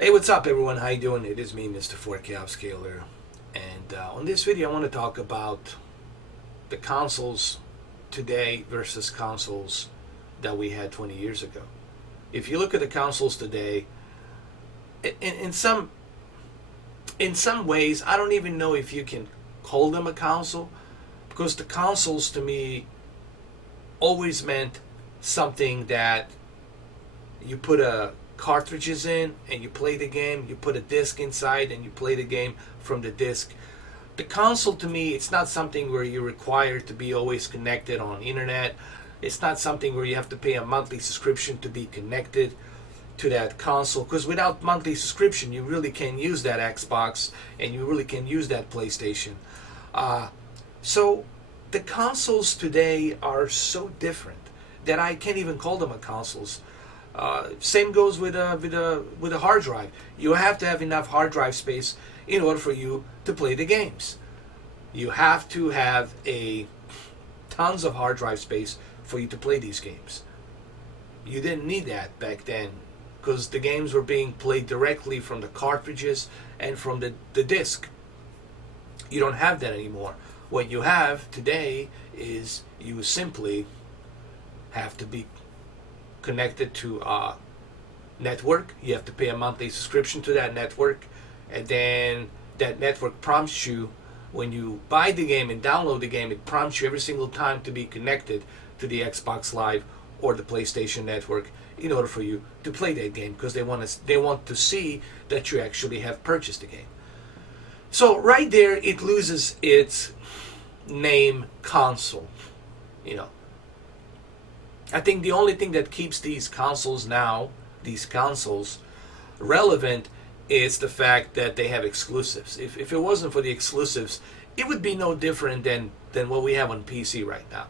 Hey, what's up everyone? How you doing? It is me, Mr. 4K Upscaler, and on this video I want to talk about the consoles today versus consoles that we had 20 years ago. If you look at the consoles today, in some ways, I don't even know if you can call them a console, because the consoles to me always meant something that you put a cartridges in and you play the game, you put a disc inside and you play the game from the disc. The console to me, it's not something where you're required to be always connected on internet. It's not something where you have to pay a monthly subscription to be connected to that console, because without monthly subscription you really can use that Xbox and you really can use that PlayStation. So the consoles today are so different that I can't even call them a consoles. Same goes with a hard drive. You have to have enough hard drive space in order for you to play the games. You have to have tons of hard drive space for you to play these games. You didn't need that back then, because the games were being played directly from the cartridges and from the disc. You don't have that anymore. What you have today is you simply have to be connected to a network. You have to pay a monthly subscription to that network, and then that network prompts you when you buy the game and download the game. It prompts you every single time to be connected to the Xbox Live or the PlayStation Network in order for you to play that game, because they want to see that you actually have purchased the game. So right there it loses its name console. I think the only thing that keeps these consoles relevant is the fact that they have exclusives. If it wasn't for the exclusives, it would be no different than what we have on PC right now.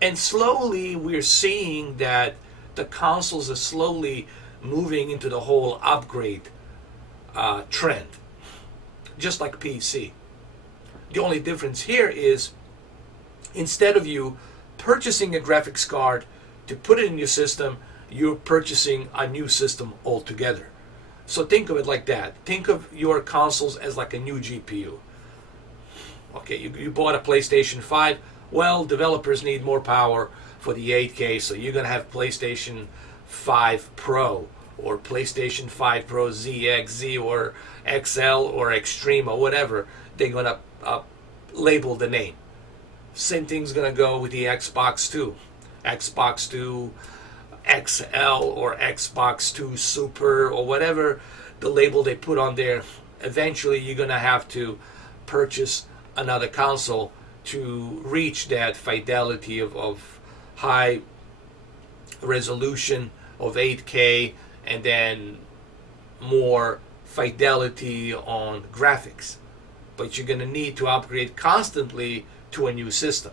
And slowly we're seeing that the consoles are slowly moving into the whole upgrade trend, just like PC. The only difference here is, instead of you purchasing a graphics card to put it in your system, you're purchasing a new system altogether. So think of it like that. Think of your consoles as like a new GPU. Okay, you bought a PlayStation 5. Well, developers need more power for the 8K, so you're going to have PlayStation 5 Pro or PlayStation 5 Pro ZX, Z, or XL or Extreme or whatever they're going to label the name. Same thing's going to go with the Xbox 2. Xbox 2 XL or Xbox 2 Super or whatever the label they put on there. Eventually you're going to have to purchase another console to reach that fidelity of high resolution of 8K, and then more fidelity on graphics. But you're going to need to upgrade constantly to a new system.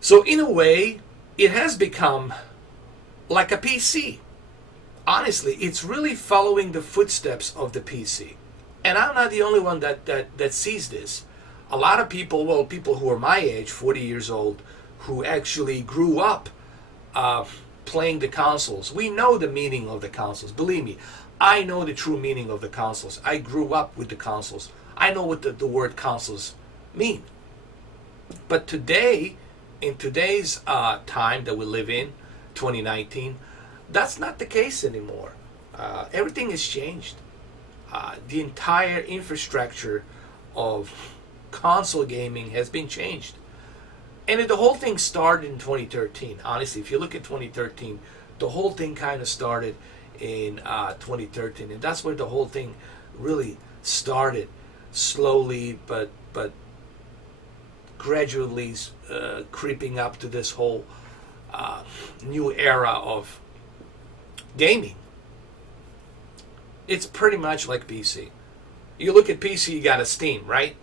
So in a way, it has become like a PC. Honestly, it's really following the footsteps of the PC. And I'm not the only one that sees this. A lot of people, well, people who are my age, 40 years old, who actually grew up playing the consoles. We know the meaning of the consoles. Believe me, I know the true meaning of the consoles. I grew up with the consoles. I know what the word consoles mean. But today, in today's time that we live in, 2019, that's not the case anymore. Everything has changed. The entire infrastructure of console gaming has been changed. And the whole thing started in 2013. Honestly, if you look at 2013, the whole thing kind of started in 2013. And that's where the whole thing really started, slowly but gradually creeping up to this whole new era of gaming. It's pretty much like PC. You look at PC, you got a Steam, right?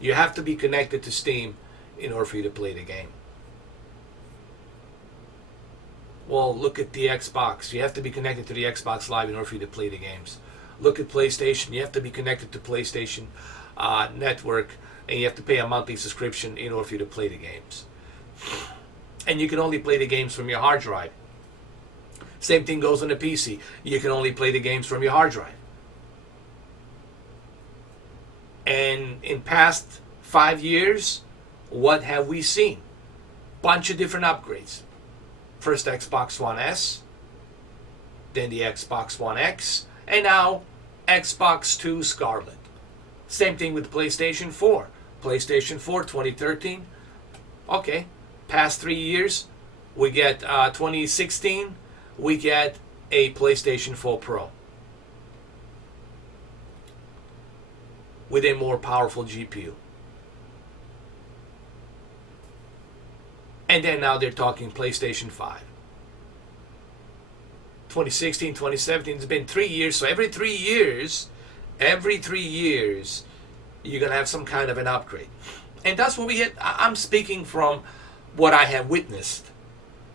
You have to be connected to Steam in order for you to play the game. Well, look at the Xbox. You have to be connected to the Xbox Live in order for you to play the games. Look at PlayStation. You have to be connected to PlayStation Network, and you have to pay a monthly subscription in order for you to play the games. And you can only play the games from your hard drive. Same thing goes on the PC. You can only play the games from your hard drive. And in past 5 years, what have we seen? Bunch of different upgrades. First Xbox One S, then the Xbox One X, and now Xbox 2 Scarlet. Same thing with PlayStation 4. PlayStation 4 2013. Okay, past 3 years, we get 2016, we get a PlayStation 4 Pro with a more powerful GPU. And then now they're talking PlayStation 5. 2016, 2017, it's been 3 years, so every 3 years, you're going to have some kind of an upgrade. And that's what we get. I'm speaking from what I have witnessed,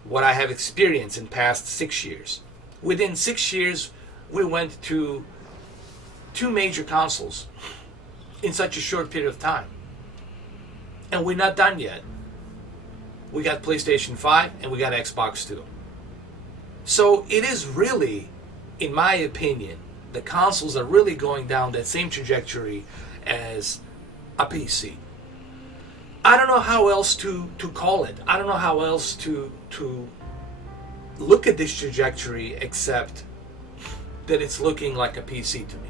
what I have experienced in past 6 years. Within 6 years, we went to 2 major consoles in such a short period of time. And we're not done yet. We got PlayStation 5 and we got Xbox 2. So it is really, in my opinion, the consoles are really going down that same trajectory as a PC. I don't know how else to call it. I don't know how else to look at this trajectory except that it's looking like a PC to me.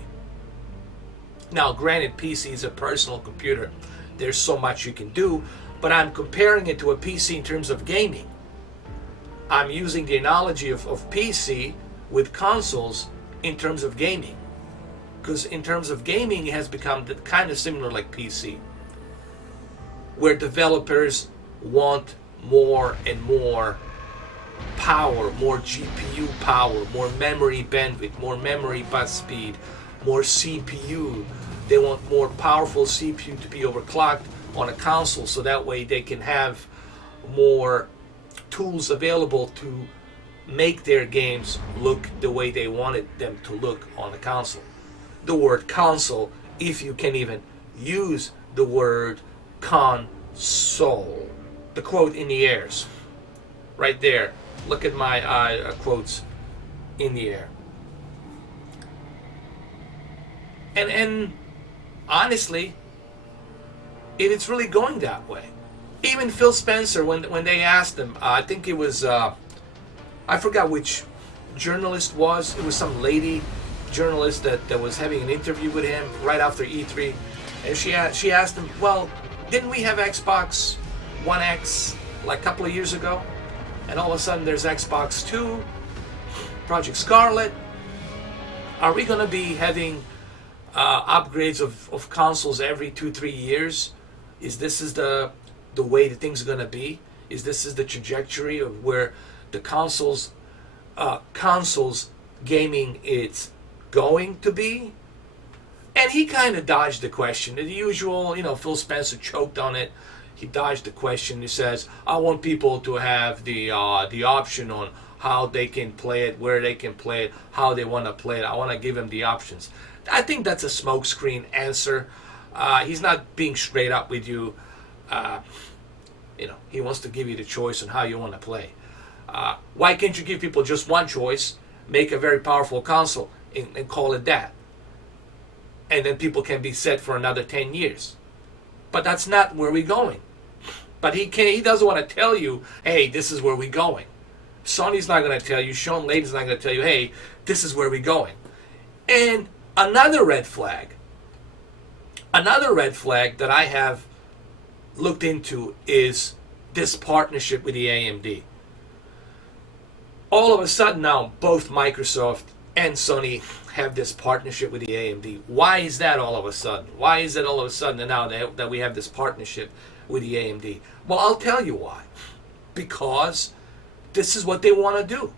Now, granted, PC is a personal computer. There's so much you can do, but I'm comparing it to a PC in terms of gaming. I'm using the analogy of PC with consoles in terms of gaming. Because in terms of gaming, it has become kind of similar like PC, where developers want more and more power, more GPU power, more memory bandwidth, more memory bus speed, more CPU. They want more powerful CPU to be overclocked on a console, so that way they can have more tools available to make their games look the way they wanted them to look on a console. The word console, if you can even use the word console. The quote in the airs. Right there. Look at my quotes in the air. And honestly, it's really going that way. Even Phil Spencer, when they asked him, I think it was, I forgot which journalist was. It was some lady journalist that was having an interview with him right after E3. And she asked him, well, didn't we have Xbox One X like a couple of years ago? And all of a sudden there's Xbox 2, Project Scarlet. Are we going to be having upgrades of consoles every 2-3 years? Is the way that things are going to be? Is the trajectory of where the consoles gaming is going to be? And he kind of dodged the question. The usual, Phil Spencer choked on it. He dodged the question. He says, I want people to have the option on how they can play it, where they can play it, how they want to play it. I want to give them the options. I think that's a smokescreen answer. He's not being straight up with you. He wants to give you the choice on how you want to play. Why can't you give people just one choice, make a very powerful console, and call it that? And then people can be set for another 10 years. But that's not where we're going. But he doesn't want to tell you, hey, this is where we're going. Sony's not going to tell you, Sean Layden's not going to tell you, hey, this is where we're going. And another red flag that I have looked into is this partnership with the AMD. All of a sudden now, both Microsoft and Sony have this partnership with the AMD. Why is that all of a sudden? Why is it all of a sudden now that we have this partnership with the AMD? Well, I'll tell you why. Because this is what they want to do.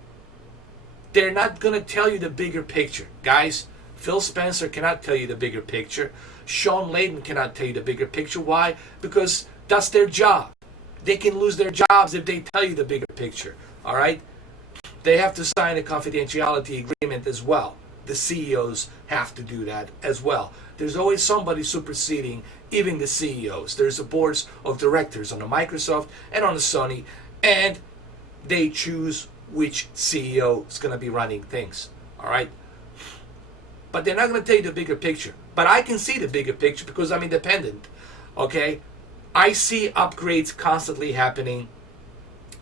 They're not going to tell you the bigger picture. Guys, Phil Spencer cannot tell you the bigger picture. Sean Layden cannot tell you the bigger picture. Why? Because that's their job. They can lose their jobs if they tell you the bigger picture. All right? They have to sign a confidentiality agreement as well. The CEOs have to do that as well. There's always somebody superseding even the CEOs. There's the boards of directors on the Microsoft and on the Sony, and they choose which CEO is going to be running things. All right. But they're not going to tell you the bigger picture. But I can see the bigger picture because I'm independent. Okay. I see upgrades constantly happening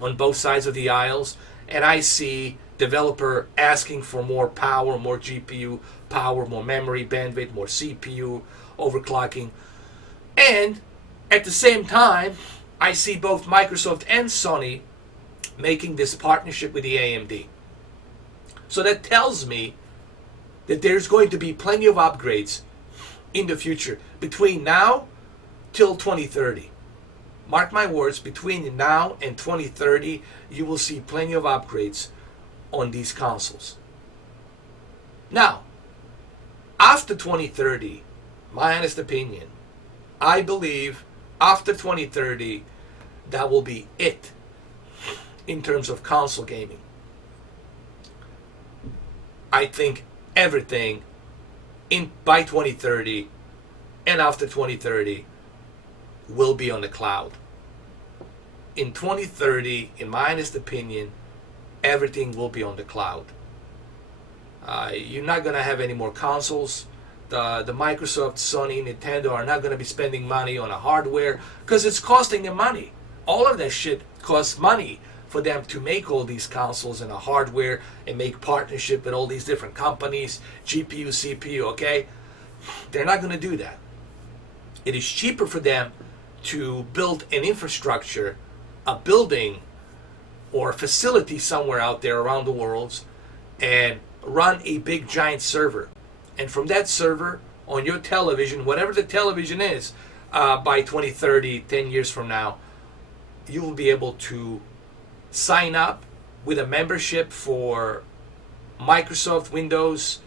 on both sides of the aisles, and I see developer asking for more power, more GPU power, more memory bandwidth, more CPU overclocking. And at the same time, I see both Microsoft and Sony making this partnership with the AMD. So that tells me that there's going to be plenty of upgrades in the future between now till 2030. Mark my words, between now and 2030, you will see plenty of upgrades on these consoles. Now, after 2030, my honest opinion, I believe after 2030, that will be it in terms of console gaming. I think everything by 2030 and after 2030 will be on the cloud. In 2030, in my honest opinion, everything will be on the cloud. You're not going to have any more consoles. The Microsoft, Sony, Nintendo are not going to be spending money on a hardware because it's costing them money. All of that shit costs money for them to make all these consoles and a hardware and make partnership with all these different companies, GPU, CPU, okay? They're not going to do that. It is cheaper for them to build an infrastructure, a building or a facility somewhere out there around the world and run a big giant server. And from that server on your television, whatever the television is, by 2030, 10 years from now, you will be able to sign up with a membership for Microsoft Windows,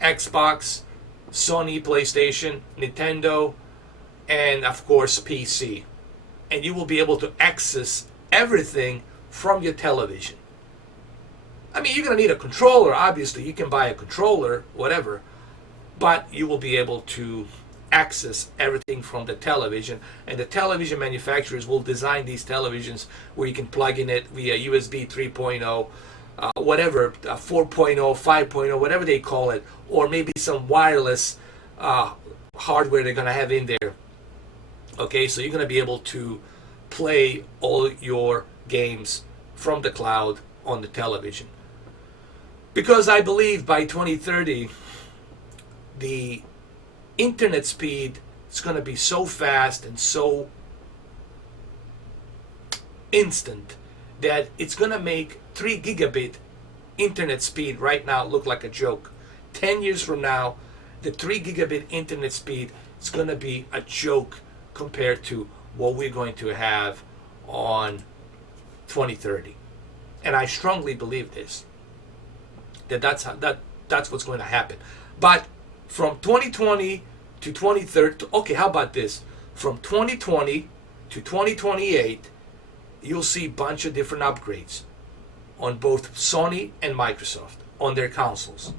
Xbox, Sony PlayStation, Nintendo, and of course PC. And you will be able to access everything from your television. I mean, you're going to need a controller, obviously. You can buy a controller, whatever. But you will be able to access everything from the television. And the television manufacturers will design these televisions where you can plug in it via USB 3.0, whatever, 4.0, 5.0, whatever they call it. Or maybe some wireless hardware they're going to have in there. Okay, so you're going to be able to play all your games from the cloud on the television. Because I believe by 2030, the internet speed is going to be so fast and so instant that it's going to make 3 gigabit internet speed right now look like a joke. 10 years from now, the 3 gigabit internet speed is going to be a joke compared to what we're going to have on 2030. And I strongly believe this, that's what's going to happen. But from 2020 to 2030, okay, how about this? From 2020 to 2028, you'll see a bunch of different upgrades on both Sony and Microsoft on their consoles.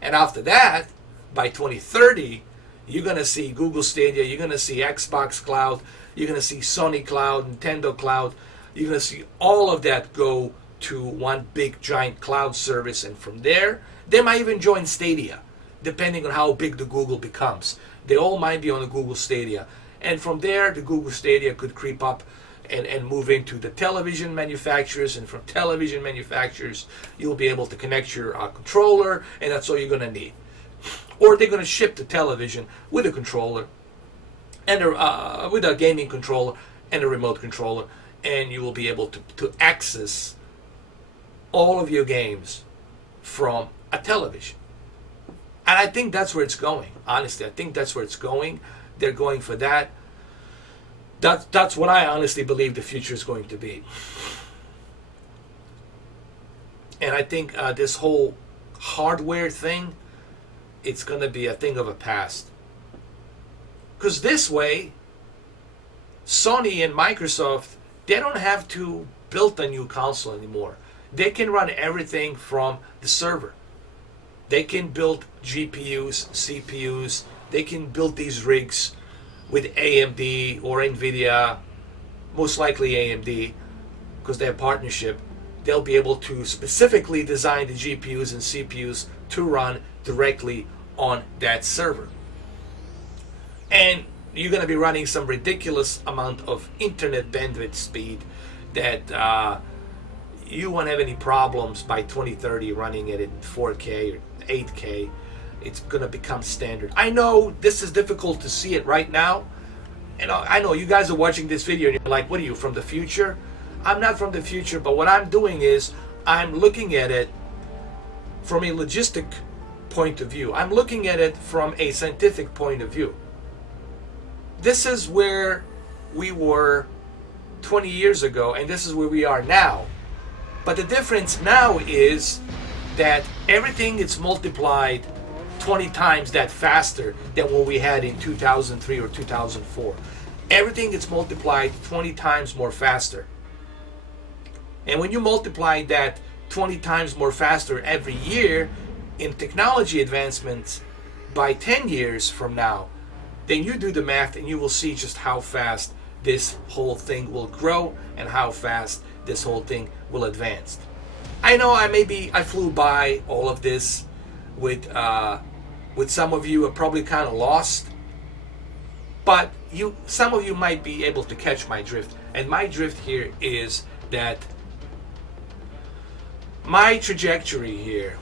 And after that, by 2030, you're going to see Google Stadia, you're going to see Xbox Cloud, you're going to see Sony Cloud, Nintendo Cloud. You're going to see all of that go to one big giant cloud service. And from there, they might even join Stadia, depending on how big the Google becomes. They all might be on the Google Stadia. And from there, the Google Stadia could creep up and move into the television manufacturers. And from television manufacturers, you'll be able to connect your controller, and that's all you're going to need. Or they're going to ship the television with a controller, and with a gaming controller and a remote controller, and you will be able to access all of your games from a television. And I think that's where it's going. Honestly, I think that's where it's going. They're going for that. That's what I honestly believe the future is going to be. And I think this whole hardware thing, it's going to be a thing of a past. Because this way, Sony and Microsoft, they don't have to build a new console anymore. They can run everything from the server. They can build GPUs, CPUs. They can build these rigs with AMD or NVIDIA, most likely AMD, because they have partnership. they'll be able to specifically design the GPUs and CPUs to run directly on that server. And you're going to be running some ridiculous amount of internet bandwidth speed that you won't have any problems by 2030 running it in 4K or 8K. It's going to become standard. I know this is difficult to see it right now. And I know you guys are watching this video and you're like, what are you, from the future? I'm not from the future, but what I'm doing is I'm looking at it from a logistic point of view. I'm looking at it from a scientific point of view. This is where we were 20 years ago, and this is where we are now. But the difference now is that everything is multiplied 20 times that faster than what we had in 2003 or 2004. Everything is multiplied 20 times more faster. And when you multiply that 20 times more faster every year in technology advancements by 10 years from now, then you do the math and you will see just how fast this whole thing will grow and how fast this whole thing will advance. I know I flew by all of this with some of you are probably kind of lost, but some of you might be able to catch my drift. And my drift here is that my trajectory here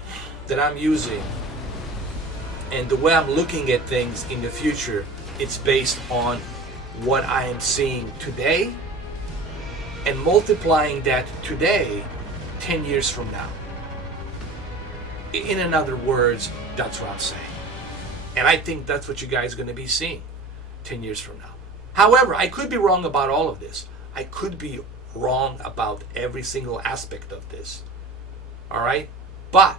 that I'm using and the way I'm looking at things in the future, it's based on what I am seeing today and multiplying that today 10 years from now. In other words, that's what I'm saying. And I think that's what you guys are going to be seeing 10 years from now. However, I could be wrong about all of this. I could be wrong about every single aspect of this. All right? But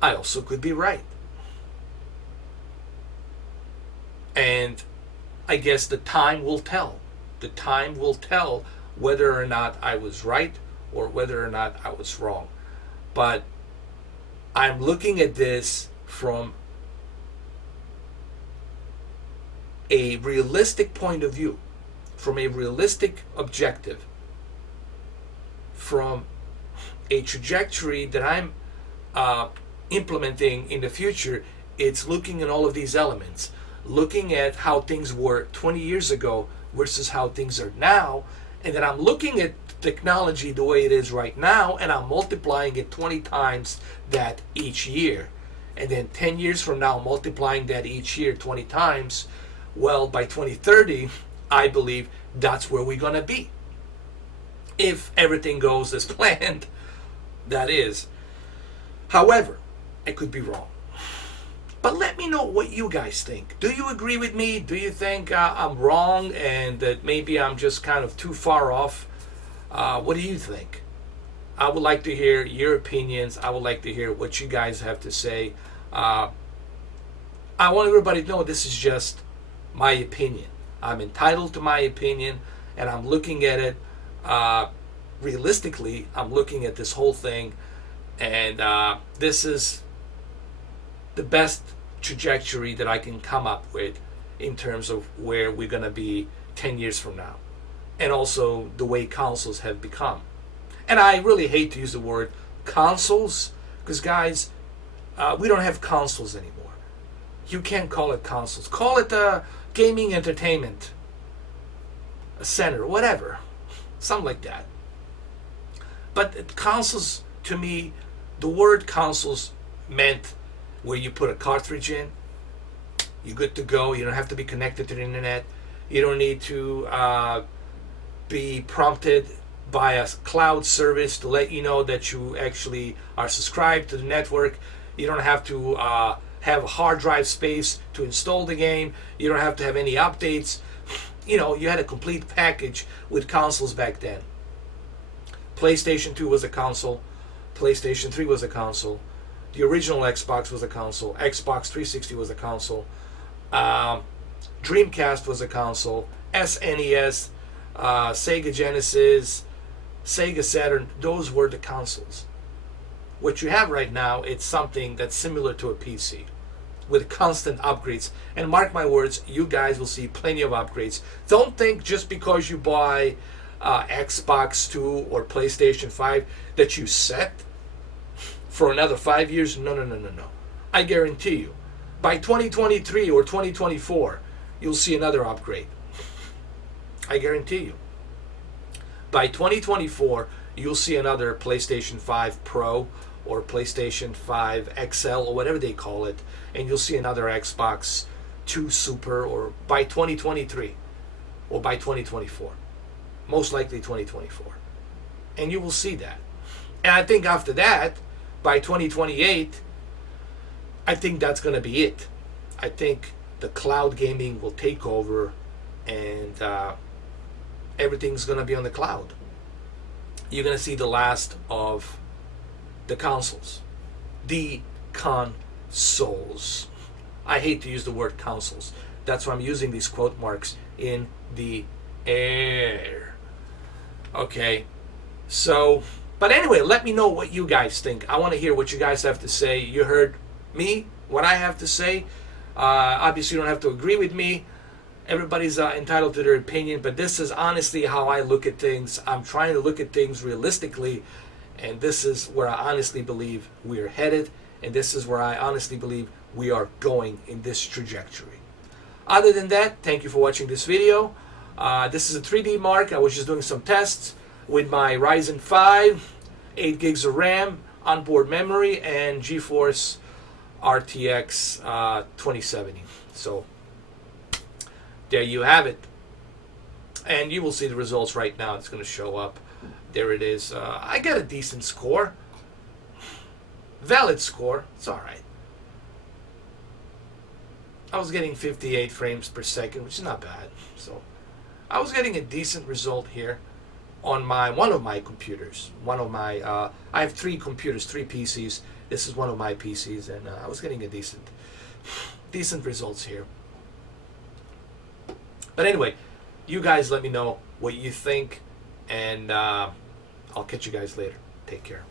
I also could be right. And I guess the time will tell. The time will tell whether or not I was right or whether or not I was wrong. But I'm looking at this from a realistic point of view, from a realistic objective, from a trajectory that I'm implementing in the future. It's looking at all of these elements, looking at how things were 20 years ago versus how things are now, and then I'm looking at technology the way it is right now, and I'm multiplying it 20 times that each year. And then 10 years from now, multiplying that each year 20 times, well, by 2030, I believe that's where we're going to be. If everything goes as planned, that is. However, I could be wrong. But let me know what you guys think. Do you agree with me? Do you think I'm wrong and that maybe I'm just kind of too far off? What do you think? I would like to hear your opinions. I would like to hear what you guys have to say. I want everybody to know this is just my opinion. I'm entitled to my opinion, and I'm looking at it realistically. I'm looking at this whole thing, and this is the best trajectory that I can come up with in terms of where we're going to be 10 years from now, and also the way consoles have become. And I really hate to use the word consoles because, guys, we don't have consoles anymore. You can't call it consoles. Call it a gaming entertainment center, whatever, something like that. But consoles, to me, the word consoles meant where you put a cartridge in, you're good to go. You don't have to be connected to the internet. You don't need to be prompted by a cloud service to let you know that you actually are subscribed to the network. You don't have to have a hard drive space to install the game. You don't have to have any updates. You know, you had a complete package with consoles back then. PlayStation 2 was a console. PlayStation 3 was a console. The original Xbox was a console. Xbox 360 was a console. Dreamcast was a console. SNES, Sega Genesis, Sega Saturn, those were the consoles. What you have right now, it's something that's similar to a PC with constant upgrades. And mark my words, you guys will see plenty of upgrades. Don't think just because you buy Xbox 2 or PlayStation 5 that you set for another 5 years. No, no, no, no, no. I guarantee you, by 2023 or 2024, you'll see another upgrade. I guarantee you. By 2024, you'll see another PlayStation 5 Pro or PlayStation 5 XL or whatever they call it, and you'll see another Xbox 2 Super, or by 2023 or by 2024. Most likely 2024. And you will see that. And I think after that, by 2028, I think that's going to be it. I think the cloud gaming will take over, and everything's going to be on the cloud. You're going to see the last of the consoles. The consoles. I hate to use the word consoles. That's why I'm using these quote marks in the air. Okay. So, but anyway, let me know what you guys think. I want to hear what you guys have to say. You heard me, what I have to say. Obviously, you don't have to agree with me. Everybody's entitled to their opinion, but this is honestly how I look at things. I'm trying to look at things realistically, and this is where I honestly believe we're headed, and this is where I honestly believe we are going in this trajectory. Other than that, thank you for watching this video. This is a 3DMARK. I was just doing some tests with my RYZEN 5, 8 gigs of RAM, onboard memory, and GeForce RTX 2070. So there you have it. And you will see the results right now. It's going to show up. There it is. I got a decent score. Valid score. It's all right. I was getting 58 frames per second, which is not bad. So I was getting a decent result here on one of my computers. I have 3 computers, 3 PCs. This is one of my PCs, and I was getting a decent results here. But anyway, you guys let me know what you think, and I'll catch you guys later. Take care.